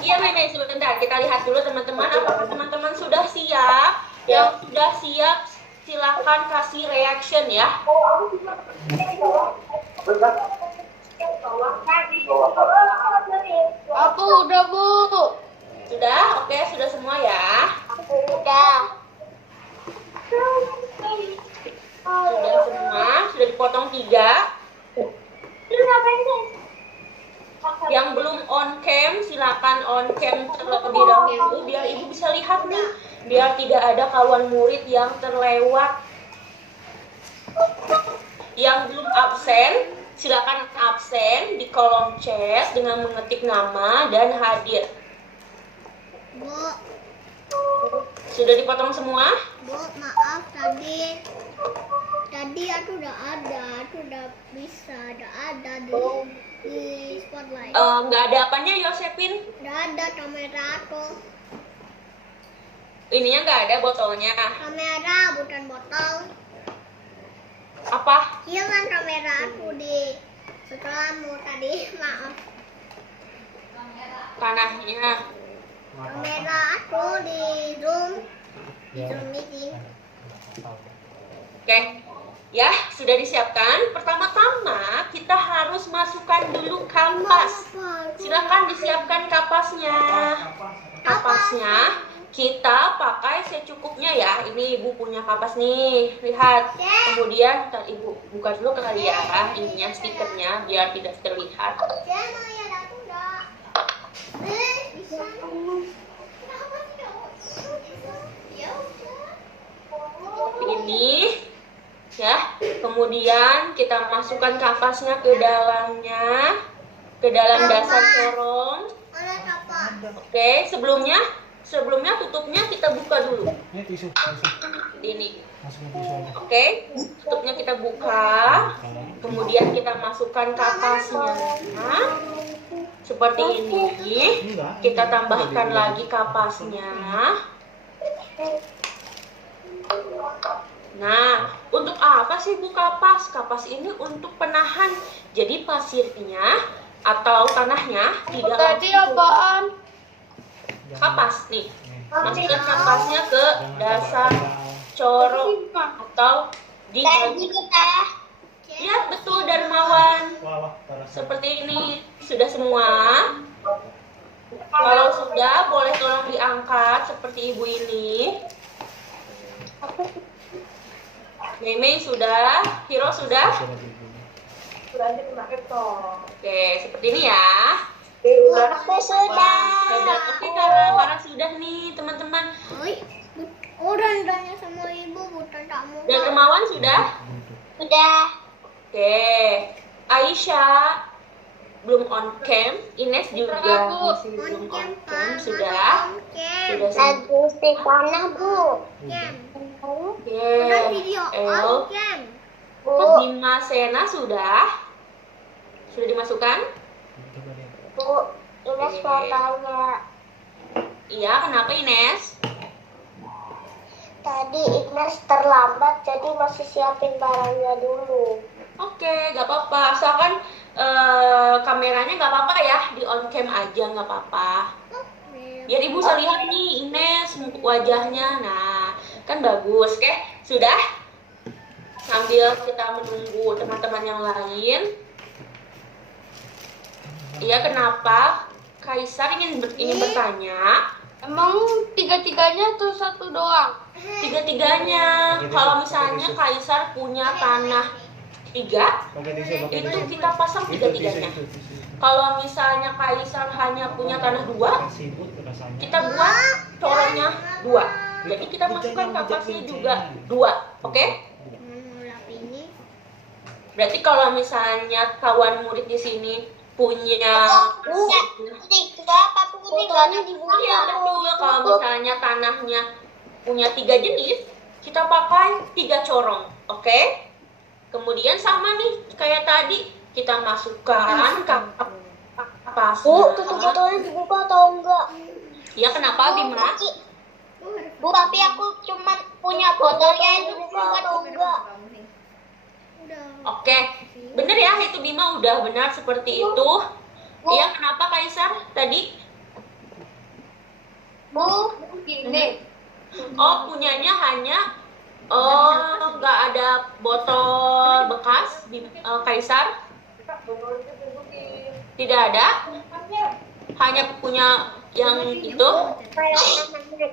Iya, Meme, sebentar. Kita lihat dulu teman-teman. Apakah teman-teman sudah siap? Yang sudah siap, silakan kasih reaction ya. Aku udah, Bu. Sudah? Oke, sudah semua ya? Udah. Sudah semua? Sudah dipotong 3? Yang belum on cam, silakan on cam terlebih dahulu biar ibu bisa lihat nih, biar tidak ada kawan murid yang terlewat. Yang belum absen, silakan absen di kolom chat dengan mengetik nama dan hadir. Bu, Sudah dipotong semua? Bu, maaf tadi aku udah ada di spotlight. Nggak ada apanya, Yosepin? Udah ada kamera aku. Ininya nggak ada botolnya. Kamera bukan botol. Apa? Hilang kamera aku di setelahmu tadi. Maaf. Tanahnya. Kamera aku di Zoom meeting. Oke, ya sudah disiapkan. Pertama-tama kita harus masukkan dulu kapas. Silakan disiapkan kapasnya. Kapasnya kita pakai secukupnya ya. Ini ibu punya kapas nih, lihat. Kemudian ntar ibu buka dulu kali ya ininya, stikernya biar tidak terlihat. Ini ya, kemudian kita masukkan kapasnya ke dalamnya, ke dalam dasar corong. Oke, sebelumnya tutupnya kita buka dulu. Ini tisu. Ini. Masukin tisu aja. Oke, tutupnya kita buka, kemudian kita masukkan kapasnya. Seperti ini. Kita tambahkan lagi kapasnya. Nah, untuk apa sih Bu kapas? Kapas ini untuk penahan. Jadi pasirnya atau tanahnya tidak Tadi apaan? kapas nih. Masukkan kapasnya ke dasar corong atau di lihat betul Darmawan. Seperti ini. Sudah semua? Kalau sudah, boleh tolong diangkat seperti ibu ini. Meme sudah, Hiro sudah? Oke, seperti ini ya. Aku sudah. Hebat. Oke, Kara sudah nih teman-teman. Udah tanya sama ibu, bukan kamu. Dan Kemawan sudah? Sudah. Oke, Aisyah belum on cam, Ines juga masih belum on cam, sudah? Sudah Lagi mana, Bu? Oke, Udah video El, on cam. Bima Sena sudah? Sudah dimasukkan? Bu, Ines mau tanya. Iya, kenapa Ines? Tadi Ines terlambat, jadi masih siapin barangnya dulu. Oke, gak apa-apa. Asalkan kameranya gak apa-apa ya, di on cam aja gak apa-apa. Biar ibu bisa lihat nih Ines wajahnya. Nah, kan bagus. Oke, sudah? Sambil kita menunggu teman-teman yang lain. Iya, kenapa? Kaisar ingin bertanya. Emang tiga-tiganya atau satu doang? Tiga-tiganya. Kalau misalnya Kaisar punya tanah 3, itu kita pasang tiga-tiganya. Kalau misalnya Kaisar hanya punya tanah 2, kita buat corongnya 2. Jadi kita masukkan kapasnya juga 2, oke? Berarti kalau misalnya kawan murid di sini punya tiganya dibuka. iya betul. Kalau misalnya tanahnya punya 3 jenis, kita pakai 3 corong, oke? Kemudian sama nih kayak tadi, kita masukkan kapasnya. Bu, tutup botolnya dibuka atau enggak? Ya kenapa Bima? Bu, tapi aku cuma punya botolnya itu dibuka atau enggak? Oke, bener ya itu Bima, udah benar seperti itu. Iya, kenapa Kaisar tadi? Bu, gini. Oh, punyanya hanya nggak ada botol bekas di Kaisar? Tidak ada? Hanya punya yang itu?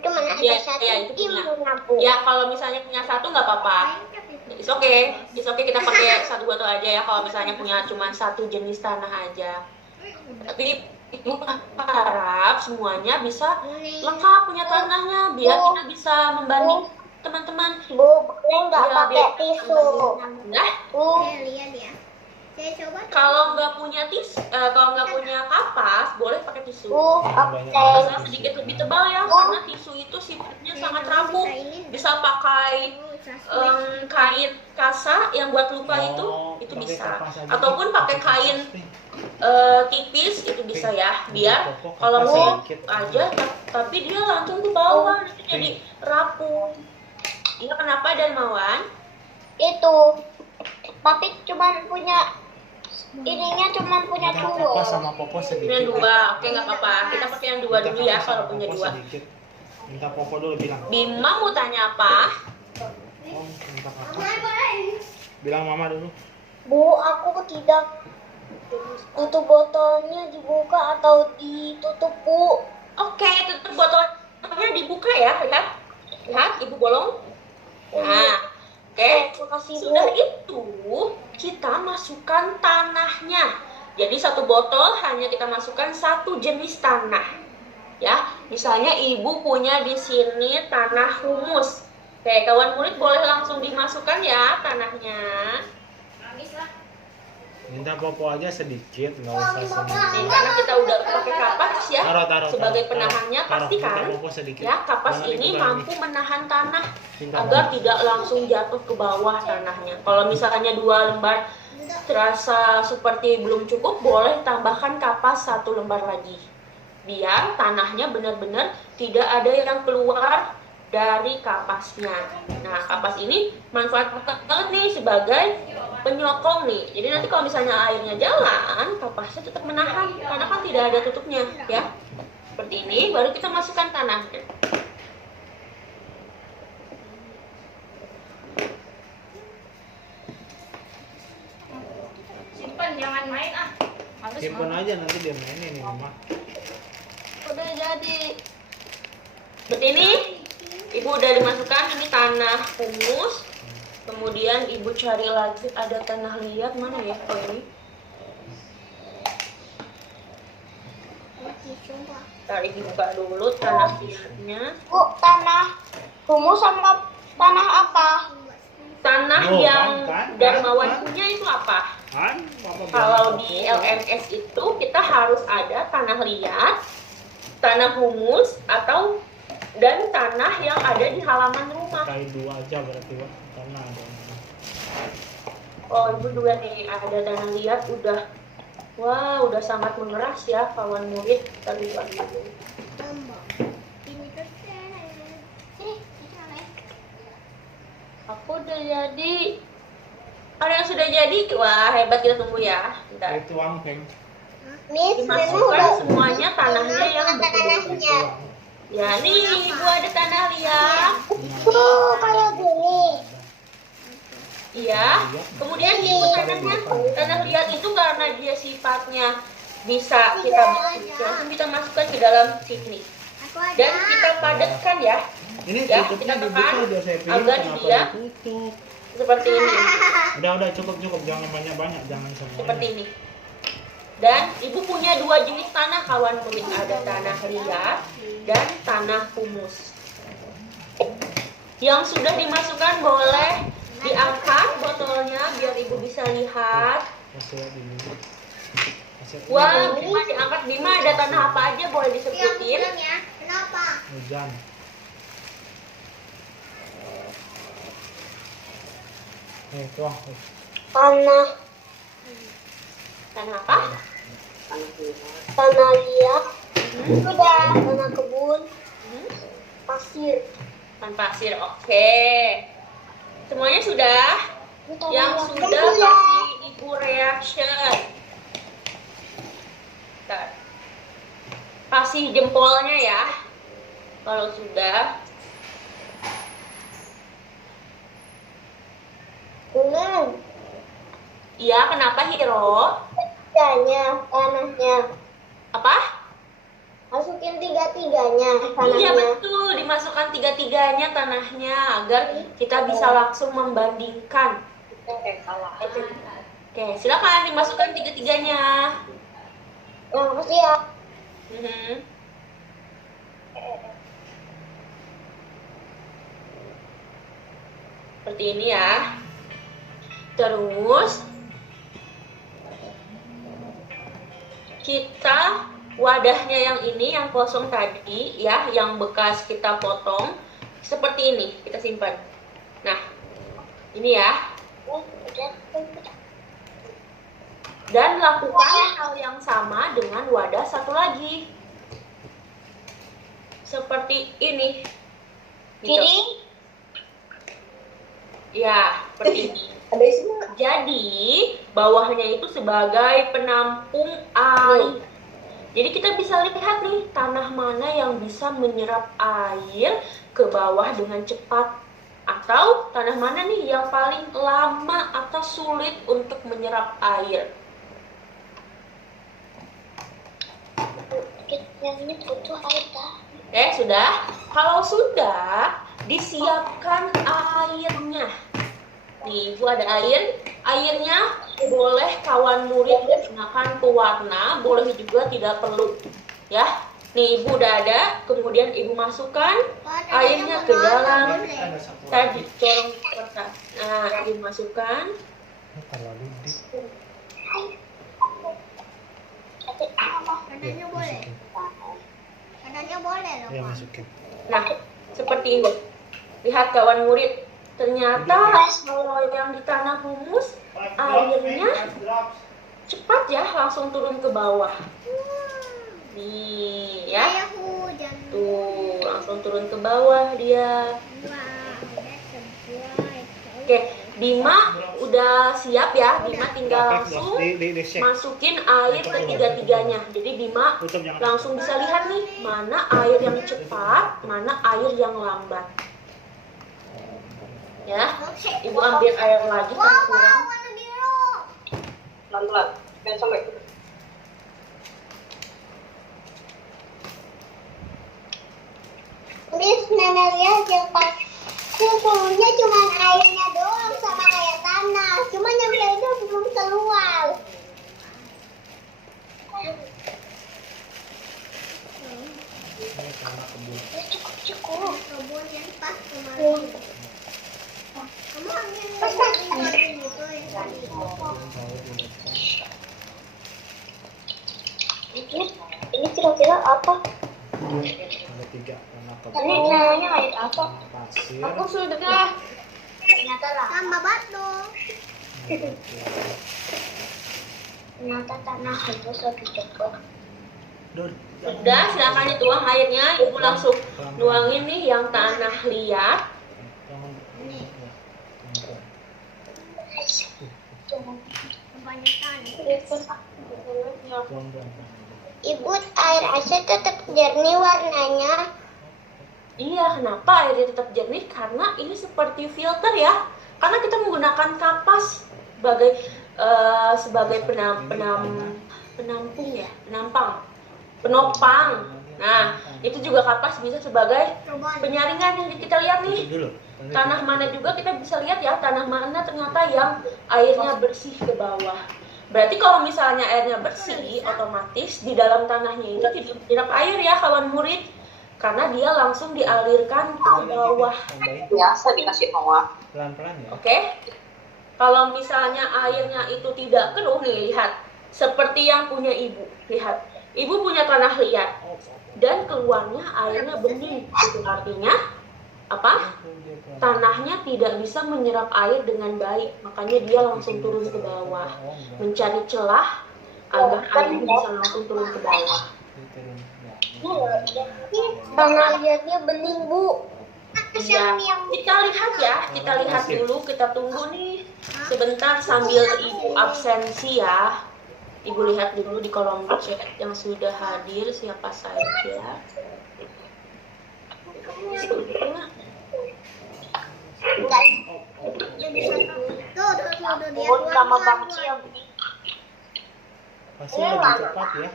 Cuma ada Ya, satu ya itu punya. Bu. Ya, kalau misalnya punya satu nggak apa-apa. It's okay. It's okay, kita pakai satu botol aja ya kalau misalnya punya cuma satu jenis tanah aja. Tapi Ibu harap semuanya bisa lengkap punya tanahnya biar kita bisa membanding teman-teman. Bu, boleh nggak Ya, pakai biar kita tisu? membandingkan. Nah, Bu, Lihat ya. Saya coba. kalau nggak punya kalau nggak punya kapas, boleh pakai tisu. Bu, Asal oke. sedikit lebih tebal ya, karena tisu itu sifatnya sangat rapuh. Bisa pakai kain kasa yang buat luka itu bisa. Ataupun pakai kain tipis itu bisa ya, biar kalau mau aja tapi dia langsung ke bawah nanti jadi rapuh. Ini kenapa Darmawan? Itu. Tapi cuma punya ininya cuma punya Papa dua. sama Popo Punya sedikit. dua, oke nggak apa-apa. Kita pakai yang dua dulu ya kalau punya dua. Sedikit. Minta Popo dulu bilang. Bima mau tanya apa? Oh, minta Papa. Bilang Mama dulu. Bu, aku tidak tutup botolnya dibuka atau ditutup, Bu. Oke, tutup botolnya dibuka ya, lihat. Lihat, Ibu bolong. Nah, oke. Terima kasih, Bu. Sudah itu, kita masukkan tanahnya. Jadi satu botol hanya kita masukkan satu jenis tanah. Ya, misalnya Ibu punya di sini tanah humus. Oke, kawan murid boleh langsung dimasukkan ya tanahnya. Minta Popo aja sedikit, nggak usah Nih, semua. karena kita udah pakai kapas ya. Taruh, Sebagai taruh, penahannya taruh. pastikan Minta Popo sedikit. ya kapas Jangan ini ikutan mampu menahan tanah Minta agar Mama. tidak langsung jatuh ke bawah tanahnya. Kalau misalnya 2 lembar terasa seperti belum cukup, boleh tambahkan kapas 1 lembar lagi. Biar tanahnya benar-benar tidak ada yang keluar dari kapasnya. Nah, kapas ini manfaat banget nih sebagai penyokong nih. Jadi nanti kalau misalnya airnya jalan, kapasnya tetap menahan karena kan tidak ada tutupnya, ya. Seperti ini, baru kita masukkan tanahnya. Simpan, jangan main ah. Males Simpen aja nanti dia mainin nih Mama. Udah jadi. Seperti ini, Ibu udah dimasukkan ini tanah humus. Kemudian Ibu cari lagi ada tanah liat mana ya? Oh ini. Ntar Ibu buka dulu tanah liatnya. Bu, tanah humus sama tanah apa? Tanah Oh, yang kan, Darmawan kan. punya itu apa? Kan Papa bilang Kalau Popo. di LMS itu kita harus ada tanah liat, tanah humus atau dan tanah yang ada di halaman rumah. Kayak 2 aja berarti Wak. Karena ada. Oh, Ibu juga nih ada tanah liat udah. Wah, udah sangat mengeras ya kawan murid. Kita lihat dulu. Aku udah jadi. Ada yang sudah jadi? Wah, hebat, kita tunggu ya. Bentar. Itu Angpeng. Miss, memang Dimasukkan udah semuanya tanahnya yang betul-betul. tanahnya. Ya, nih Ibu ada tanah liat. Oh, kayak gini. Iya. Kemudian Ibu tanahnya, tanah liat itu karena dia sifatnya bisa kita langsung kita masukkan ke dalam sini. Dan kita padatkan ya, Ini Ya, tutupnya kita dibuka tekan udah saya pilih agar kenapa dia ditutup. seperti ini. Udah cukup jangan banyak jangan semuanya. Seperti ini. Dan Ibu punya 2 jenis tanah kawan murid, ada tanah liat dan tanah humus. Yang sudah dimasukkan boleh diangkat botolnya biar Ibu bisa lihat. Kasih lihat ini. Kasih lihat. Wah, Bima diangkat. Bima ada tanah apa aja boleh disebutin. Kenapa? Hujan. Tuh. Tanah Tanah apa? tanah liat. Sudah, tanah kebun, Hmm? pasir. Tanah pasir, oke. Semuanya sudah? Yang sudah Sudah. kasih Ibu reaction. Kita kasih jempolnya ya. Kalau sudah. Iya, kenapa Hiro? Tanahnya. Apa? Masukin tiga-tiganya Iya tanahnya. betul, dimasukkan tiga-tiganya tanahnya agar kita bisa langsung membandingkan. Oke, silakan dimasukkan tiga-tiganya. Yang siap. Mhm. Seperti ini ya. Terus kita wadahnya yang ini yang kosong tadi ya, yang bekas kita potong seperti ini kita simpan. Nah, ini ya. Dan lakukan hal yang sama dengan wadah satu lagi. Seperti ini. Gitu. Jadi Ya, seperti ini. ada semua. Jadi, bawahnya itu sebagai penampung air. Jadi kita bisa lihat nih, tanah mana yang bisa menyerap air ke bawah dengan cepat. Atau tanah mana nih yang paling lama atau sulit untuk menyerap air. Yang ini butuh air dah. Sudah? Kalau sudah, disiapkan airnya. Nih, Ibu ada air. Airnya boleh kawan murid gunakan pewarna, boleh juga tidak perlu. Ya, nih Ibu udah ada. Kemudian Ibu masukkan airnya ke dalam tadi corong kertas. Nah, Ibu masukkan. Terlalu deep. Kanannya boleh. Kanannya boleh loh, Ya Pak. masukin. Nah, seperti ini. Lihat kawan murid. Ternyata kalau yang di tanah humus, airnya cepat ya langsung turun ke bawah. Nih ya. Kayak hujan. Tuh, langsung turun ke bawah dia. Wah, udah sebuah. Oke, Bima udah siap ya. Bima tinggal langsung Di masukin air ke tiga-tiganya. Jadi Bima langsung bisa lihat nih mana air yang cepat, mana air yang lambat. Ya, Ibu ambil air lagi kan kurang. Warna biru. Pelan-pelan, jangan sampai. Miss Nana lihat yang pas susunya cuma airnya doang sama kayak tanah. Cuma yang itu belum keluar. Cukup. Kebun yang pas kemarin. Kamu ambil yang itu yang tadi. Ini kira-kira apa? Ada 3 warna Ini namanya air apa? pasir. Aku sudah. Ternyata lah. Tambah batu. Ternyata tanah itu sudah cukup. Udah, silakan dituang airnya. Ibu langsung nuangin nih yang tanah liat. Kebanyakan. Ibu, air asin tetap jernih warnanya. Iya, kenapa airnya tetap jernih? Karena ini seperti filter ya. Karena kita menggunakan kapas sebagai penampung ya, penopang. Nah, itu juga kapas bisa sebagai penyaringan yang kita lihat nih. Tanah mana juga kita bisa lihat ya, tanah mana ternyata yang airnya bersih ke bawah. Berarti kalau misalnya airnya bersih, otomatis di dalam tanahnya itu tidak menyerap air ya kawan murid. Karena dia langsung dialirkan ke bawah. Biasa dikasih tawa. Pelan-pelan ya. Oke? Kalau misalnya airnya itu tidak keruh nih, lihat. Seperti yang punya ibu, lihat. Ibu punya tanah liat dan keluarnya airnya bening. Itu artinya apa? Tanahnya tidak bisa menyerap air dengan baik, makanya dia langsung turun ke bawah, mencari celah agar air bisa langsung turun ke bawah. Tanah liatnya bening, Bu. Ya, kita lihat ya, kita lihat dulu, kita tunggu nih sebentar sambil ibu absensi ya. Ibu lihat dulu di kolom chat yang sudah hadir siapa saja. Tuh, dia Lama banget sih yang Pasti lebih cepat ya.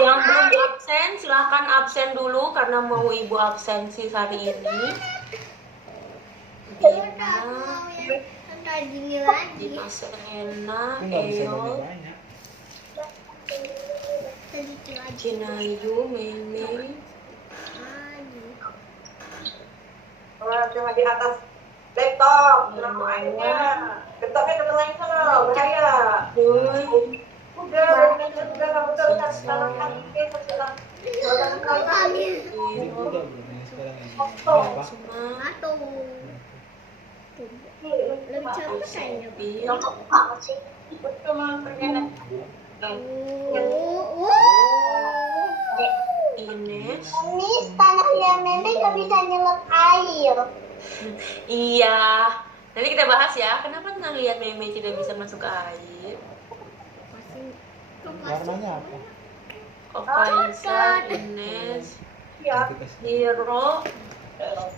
Yang belum absen silahkan absen dulu karena mau ibu absensi hari ini. Dina, Ntar gini lagi. Dina Serena, Aku nggak bisa Eo, banyak-banyak. Sedikit lagi. Cinayu, Meme, cuma di atas laptop. Mama, Laptopnya ke lain sana, bahaya. Boy, Udah betul kan sekarang kan Ini udah belum ya sekarang ini. Apa? Suma, Satu. Lebih cepet kayaknya. Bil, apa sih? Betul mah ternyata. Ines. Ini tanahnya Meme nggak bisa nyelot air. Iya, nanti kita bahas ya. Kenapa nggak lihat Meme tidak bisa masuk ke air? Warnanya apa? Ofaisa, Ines, Ya. Nanti kasih. Hero.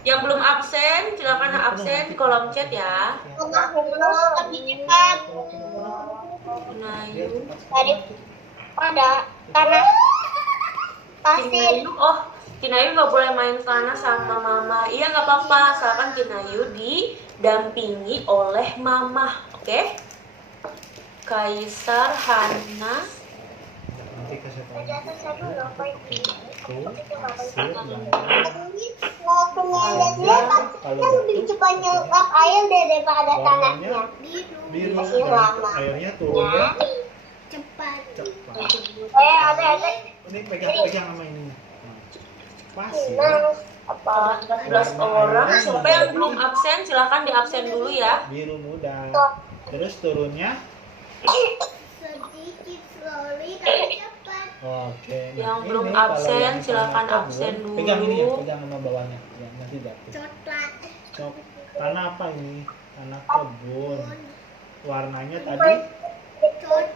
Yang belum absen, silakan absen di kolom chat ya. Lebih cepat Nayu, daripada tanah pasir. Cinayu. Oh, Cinayu nggak boleh main sana sama mama. Iya nggak apa-apa, asalkan Cinayu didampingi oleh mama, oke? Kaisar, Hana, Nanti kasih tahu. Tuh, pasir, Waktunya lihat pasti lebih cepat nyelot air daripada tanahnya. biru Masih dan lama. airnya turunnya Cepat. cepat. Ada. Ini pegang sama ini. Pasir. Apa? 14 orang. Siapa yang belum absen, silakan di absen dulu ya. Biru muda. Terus turunnya. Sedikit slowly tapi cepat. Oke. Nah, Yang ini belum kalau absen, yang silakan tanah absen kebun, dulu. Pegang ini ya, pegang sama bawahnya. Ya, nanti jatuh. Coklat. Cok. Tanah apa ini? Tanah kebun. Warnanya tadi. Coklat.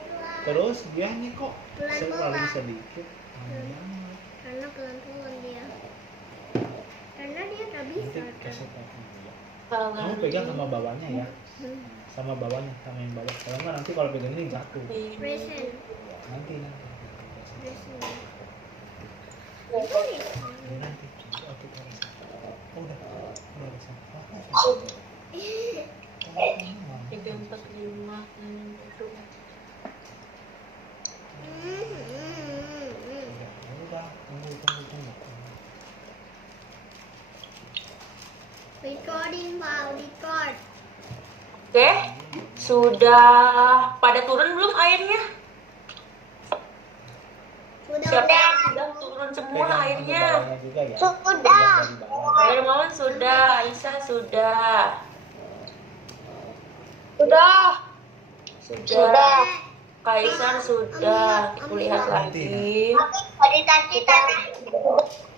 Terus dia nih kok Pelan-pelan. paling sedikit. Banget. Karena pelan-pelan dia. Karena dia nggak Nanti bisa. kasih tahu dia. Kalau Kamu nggak pegang sama bawahnya ya. Hmm. Sama bawahnya, sama yang bawah. Kalau enggak nanti kalau pegang ini jatuh. Present. Nanti. Present. Ini nanti. Oke, oh, udah. Udah bisa. Oh, 3, 4, 5, 6, 7. udah. Tunggu. Recording wow, record. Oke, sudah pada turun belum airnya? Siapa yang sudah turun semua Pegang sama airnya? bawahnya juga ya. Sudah. Pegang dari bawah. Hermawan sudah, Aisyah sudah. Sudah. Kaisar sudah. Kita lihat lagi. Dari tadi tanah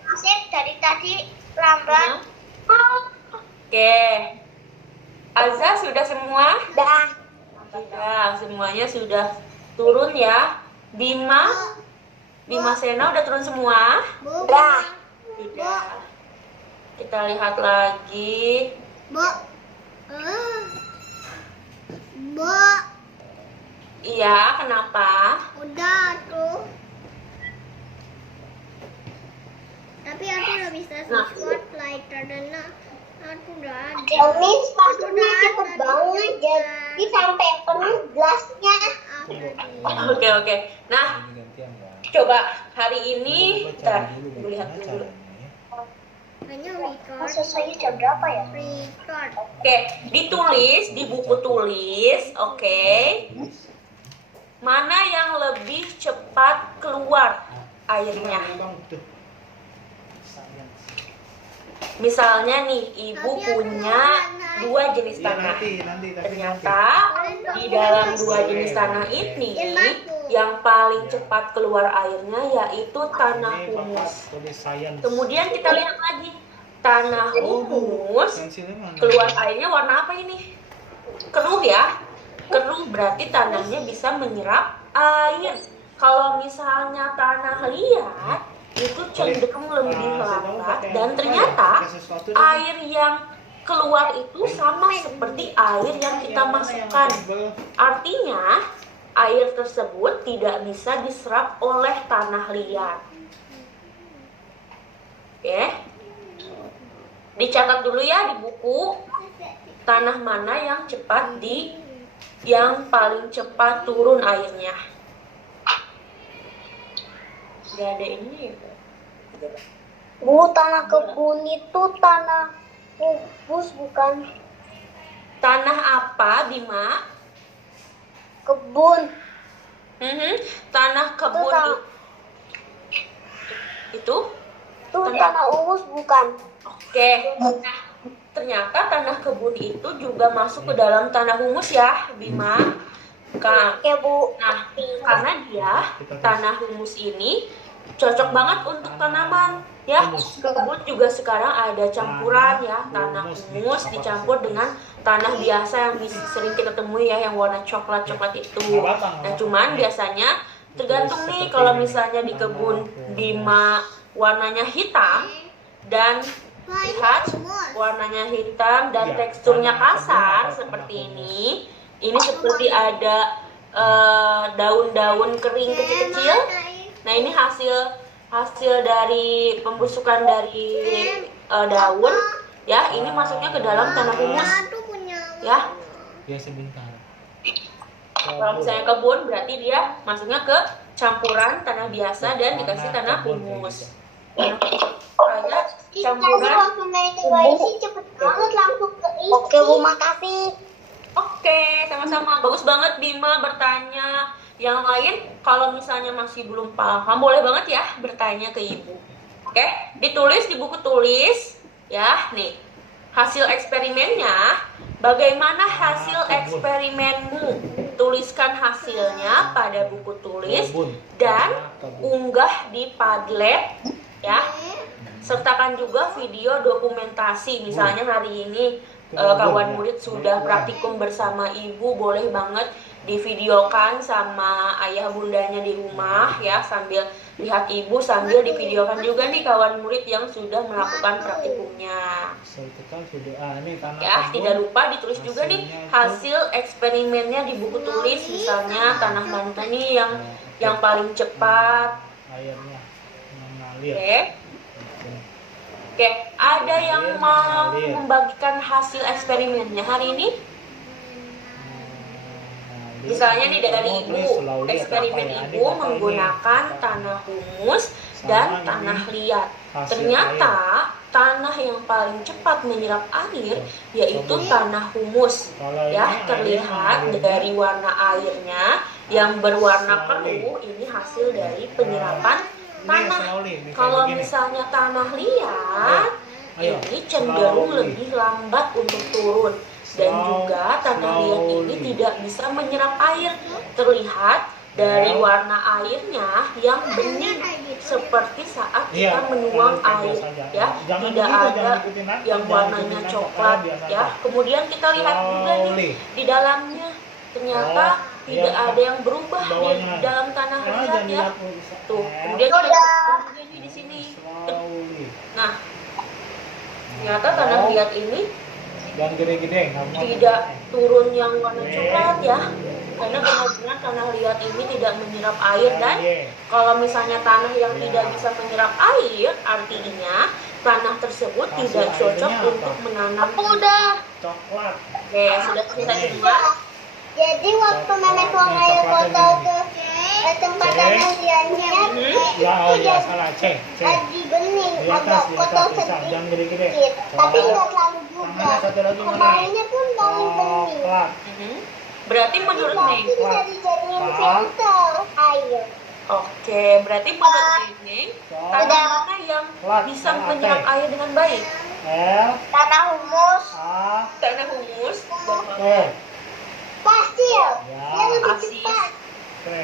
pasir dari tadi lambat. Oke. Azza sudah semua? Dah. Sudah, semuanya sudah turun ya. Bima Sena udah turun semua? Dah. Sudah. Kita lihat lagi. Bo. Bo. Iya, kenapa? Udah tuh. Tapi aku udah bisa spotlight karena aku udah ada. Ini spasinya cepet banget jadi sampai penuh gelasnya. Oke. Nah, Ini gantian ya. coba hari ini Coba cari kita dulu lihat gimana dulu. caranya ya. Hanya record. Selesai jam berapa ya? Record. Oke, ditulis di buku tulis, oke. Mana yang lebih cepat keluar airnya? Bang, tuh. Sayang. Misalnya nih, ibu punya 2 jenis Iya, tanah. nanti. Ternyata di dalam 2 jenis tanah ini yang paling cepat keluar airnya yaitu tanah Ini humus. Bapak tulis science. Kemudian kita lihat lagi tanah humus Pensilnya mana? keluar airnya warna apa ini? Keruh ya. Keruh berarti tanahnya bisa menyerap air. Kalau misalnya tanah liat itu cenderung lebih lambat, dan ternyata air yang keluar itu sama seperti air yang kita masukkan. Artinya air tersebut tidak bisa diserap oleh tanah liat. Oke, dicatat dulu ya di buku, tanah mana yang paling cepat turun airnya. Gak ada ini ya. Bu, tanah kebun itu tanah humus bukan? Tanah apa, Bima? Kebun. Tanah kebun itu Tanah humus bukan? Oke. Nah, ternyata tanah kebun itu juga masuk ke dalam tanah humus ya, Bima. Oke, Bu. Nah, karena dia tanah humus ini cocok banget untuk tanaman ya. Kebun juga sekarang ada campuran ya, tanah humus dicampur dengan tanah biasa yang sering kita temui ya, yang warna coklat itu. Nah, cuman biasanya tergantung nih, kalau misalnya di kebun Bima warnanya hitam dan lihat warnanya hitam dan teksturnya kasar seperti ini seperti ada daun-daun kering kecil-kecil. Nah, ini hasil dari pembusukan dari daun ya. Ini masuknya ke dalam tanah humus ya. Ya sebentar. Kalau misalnya kebun berarti dia masuknya ke campuran tanah biasa dan dikasih tanah humus. Kayak campuran. Waktu main sih cepet banget langsung keisi. Oke, Bu, makasih. Oke, sama-sama. Bagus banget Bima bertanya. Yang lain kalau misalnya masih belum paham, boleh banget ya bertanya ke ibu. Oke, ditulis di buku tulis ya. Nih, hasil eksperimennya. Bagaimana hasil eksperimenmu? Tuliskan hasilnya pada buku tulis dan unggah di Padlet ya. Sertakan juga video dokumentasi. Misalnya hari ini kawan murid sudah praktikum bersama ibu, boleh banget divideokan sama ayah bundanya di rumah ya, sambil lihat ibu, sambil divideokan juga nih kawan murid yang sudah melakukan praktikumnya. Ya, tidak lupa ditulis juga nih hasil eksperimennya di buku tulis. Misalnya tanah mana nih yang paling cepat. Oke, ada yang mau membagikan hasil eksperimennya hari ini? Misalnya nih dari ibu, eksperimen ibu menggunakan tanah humus dan tanah liat. Ternyata tanah yang paling cepat menyerap air yaitu tanah humus. Ya, terlihat dari warna airnya yang berwarna keruh, ini hasil dari penyerapan tanah. Kalau misalnya tanah liat, ini cenderung lebih lambat untuk turun. Dan juga tanah liat ini tidak bisa menyerap air. Terlihat dari warna airnya yang bening seperti saat kita menuang air ya. Tidak ada yang warnanya coklat ya. Kemudian kita lihat juga nih di dalamnya, ternyata tidak ada yang berubah di dalam tanah liat ya. Tuh, kemudian kita lihat juga nih di sini. Nah, ternyata tanah liat ini tidak turun yang warna coklat ya, karena benar-benar tanah liat ini tidak menyerap air. Dan kalau misalnya tanah yang tidak bisa menyerap air, artinya tanah tersebut tidak cocok untuk menanam. Coklat. Oke, sudah selesai semua. Jadi waktu Memet buang air kotor ke tempat tanah liatnya, Ya, salah, cek. di bening, Di agak atas, kotor bisa. sedikit. Jangan gede-gede. Tapi nggak terlalu juga. Tangannya satu lagi mana? Kemarinnya pun paling bening. Coklat. Berarti menurut Berarti Neng, bisa dijadiin filter air. oke, berarti menurut Neng, tanah mana yang bisa menyerap air dengan baik? L, Tanah humus, A, Tanah humus dan T. pasir, Ya. yang lebih Pasir. cepat.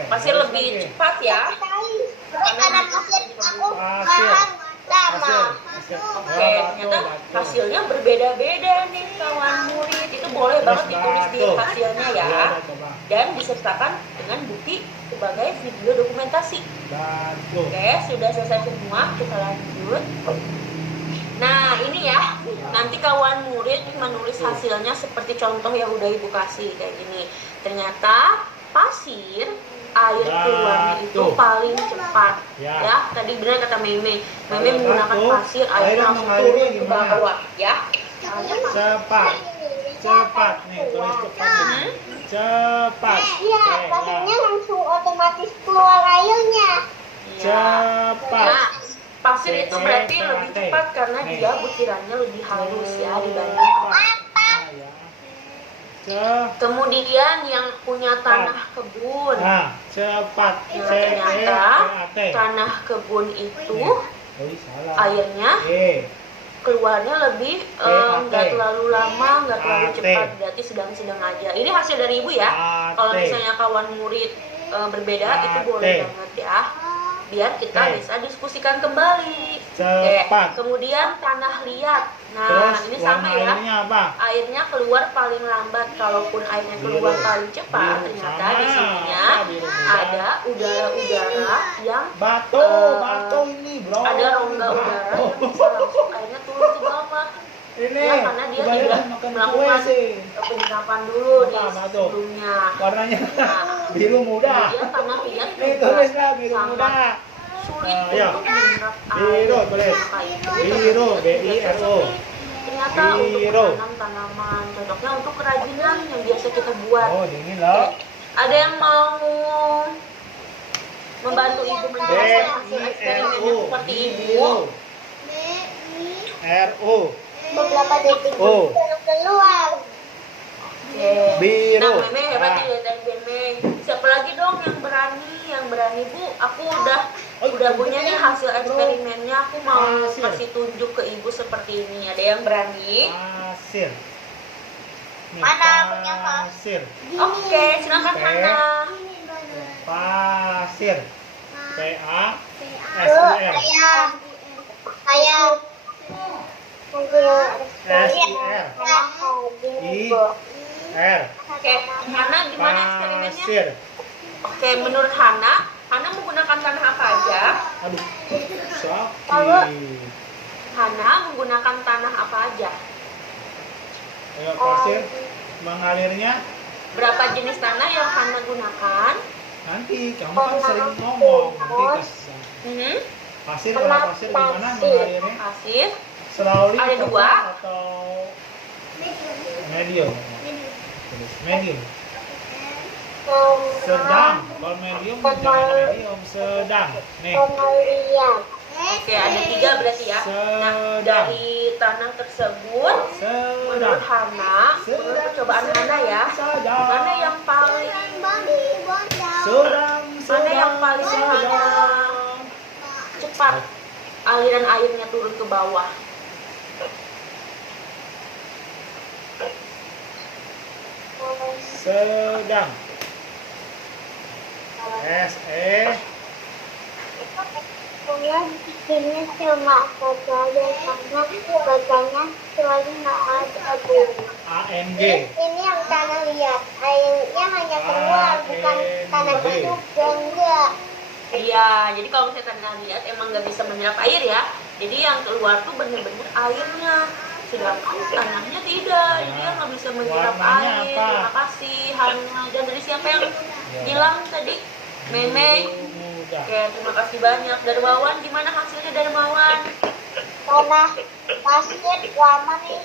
pasir lebih cepat ya. Sekali. Karena pasir aku Pasir. bahan sama. Pasir. Oke, ternyata hasilnya berbeda-beda nih kawan murid. Itu boleh banget ditulis di hasilnya ya. Dan disertakan dengan bukti sebagai video dokumentasi. Batu. Oke, sudah selesai semua, kita lanjut. Nah, ini ya, nanti kawan murid menulis hasilnya seperti contoh yang udah Ibu kasih kayak gini. Ternyata pasir air keluarnya itu paling cepat. Ya, tadi benar kata Meme. Meme menggunakan pasir, air langsung turun ke bawah, ya. Cepat. Cepat nih, tulis cepat. Cepat. Iya, pasirnya langsung otomatis keluar airnya. Cepat. Nah, pasir itu berarti lebih cepat karena dia butirannya lebih halus ya dibanding kemudian yang punya tanah kebun. Nah, cepat. Ternyata tanah kebun itu airnya keluarnya lebih nggak terlalu lama, nggak terlalu cepat, berarti sedang-sedang aja. Ini hasil dari Ibu ya. Kalau misalnya kawan murid berbeda itu boleh banget ya. Biar kita bisa diskusikan kembali. Oke. Kemudian tanah liat. Nah, ini sama ya. Airnya keluar paling lambat. Kalaupun airnya keluar paling cepat, ternyata di sininya ada udara-udara yang batu ini, bro. ada rongga udara yang bisa langsung airnya turun ke bawah. Ini Ya, karena dia tidak melakukan penyirapan dulu di sebelumnya. Warnanya Nah, biru muda. kemudian tanah liat Nih juga tulislah biru sangat muda. sulit Ayo. untuk menyerap Biru air. tulis. Maka itu Biru, B-I-R-O. ternyata untuk Biru. menanam tanaman cocoknya untuk kerajinan yang biasa kita buat. Oh, dingin loh. Ada yang mau membantu Ibu menjelaskan hasil eksperimennya seperti Ibu? R-O. Beberapa detik Oh. baru keluar. Oke. Biru. Nah, Meme hebat ya dari Meme. Siapa lagi dong yang berani Bu? Aku udah punya nih hasil eksperimennya. Aku mau kasih tunjuk ke Ibu seperti ini. Ada yang berani? Pasir. Nih, Mana punya pasir. Oke, silakan Hana. Pasir. Tuh, P-A-S-I-R. kayak S-I-R. I-R. Oke, Hana gimana eksperimennya? Pasir. Oke, menurut Hana menggunakan tanah apa aja? Aduh, sakit. Hana menggunakan tanah apa aja? Ayo pasir, mengalirnya Berapa jenis tanah yang Hana gunakan? nanti. Kamu kan sering ngomong nanti Mhm. pasir, kalau pasir gimana mengalirnya? Pasir. Slowly Ada cepat dua. atau medium? Medium. Sedang. Kalau medium jangan medium, sedang. Nih. Oke, ada 3 berarti ya. Nah, dari tanah tersebut, menurut Sedang. Hana, menurut percobaan Hana ya, Sedang. mana yang paling Sedang. Hana cepat aliran airnya turun ke bawah? Sedang. S-E. Bikinnya cuma satu aja karena bacanya selalu nggak ada bunga. A-N-G. Ini yang tanah liat, airnya hanya keluar, bukan tanah A-N-G. hidup dan enggak. Iya, jadi kalau misalnya tanah liat emang nggak bisa menyerap air ya. Jadi yang keluar tuh bener-bener airnya. Sedangkan tanahnya tidak, jadi dia nggak bisa menyerap Warnanya air. apa? Terima kasih Hana. Dan dari siapa yang bilang tadi? Meme. Mudah. Oke, terima kasih banyak. Darmawan, gimana hasilnya Darmawan? Tanah pasir warna nih.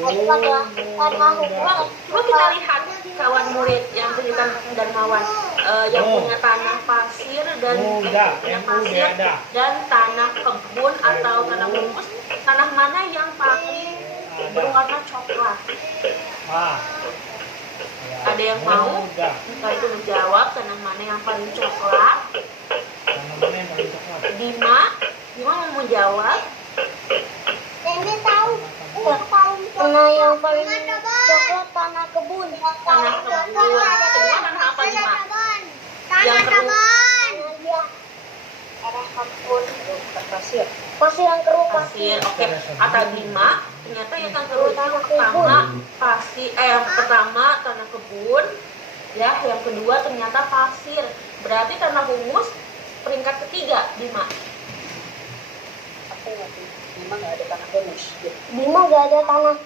Coba kita lihat kawan murid yang tunjukkan Darmawan, yang punya tanah pasir dan Muda, punya yang pasir muda. dan tanah kebun atau tanah bungkus, tanah mana yang paling berwarna coklat? Ah. Ada yang mau? Mudah. Kita itu menjawab tanah mana yang paling coklat. Tanah mana yang paling coklat? Dima mau menjawab? Nenek tahu. Tanah yang paling coklat tanah kebun. Tanah kebun. Kedua tanah apa Dima? Yang kedua. Tanah kebun. Pasir. Pasir yang keruh, Pasir. Oke. Kata Bima, ternyata yang pertama yang pertama tanah kebun, ya, yang kedua ternyata pasir. Berarti tanah humus peringkat ketiga, Bima. Aku nggak ada tanah humus. Bima gak ada tanah